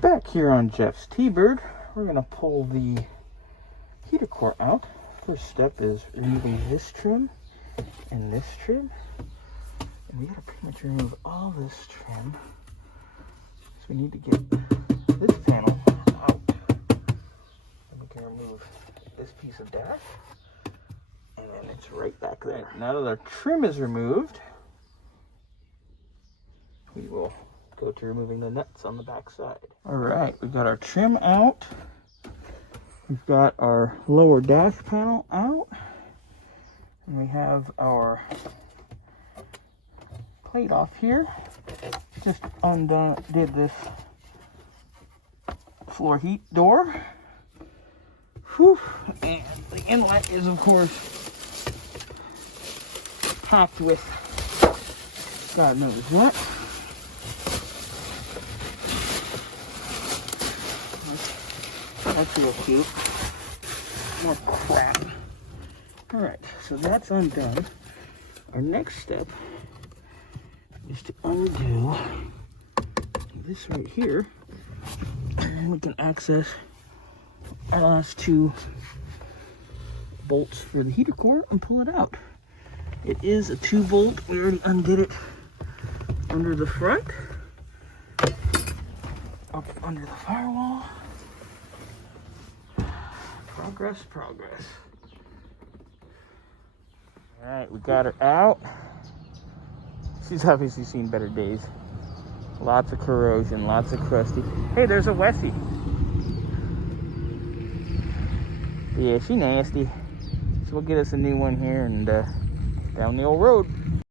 Back here on Geoff's T-Bird, we're going to pull the heater core out. First step is removing this trim and this trim. And we got to pretty much remove all this trim. So we need to get this panel out. And we can remove this piece of dash. And then it's right back there. Now that our trim is removed, we will go to removing the nuts on the back side. All right, we've got our trim out. We've got our lower dash panel out. And we have our plate off here. Just did this floor heat door. Whew. And the inlet is, of course, packed with God knows what. That's real cute. More crap. Alright, so that's undone. Our next step is to undo this right here. And then we can access our last two bolts for the heater core and pull it out. It is a 2-bolt. We already undid it under the front. Up under the firewall. Progress. All right, we got her out. She's obviously seen better days. Lots of corrosion, lots of crusty. Hey, there's a Westie. Yeah, she nasty. So we'll get us a new one here and down the old road.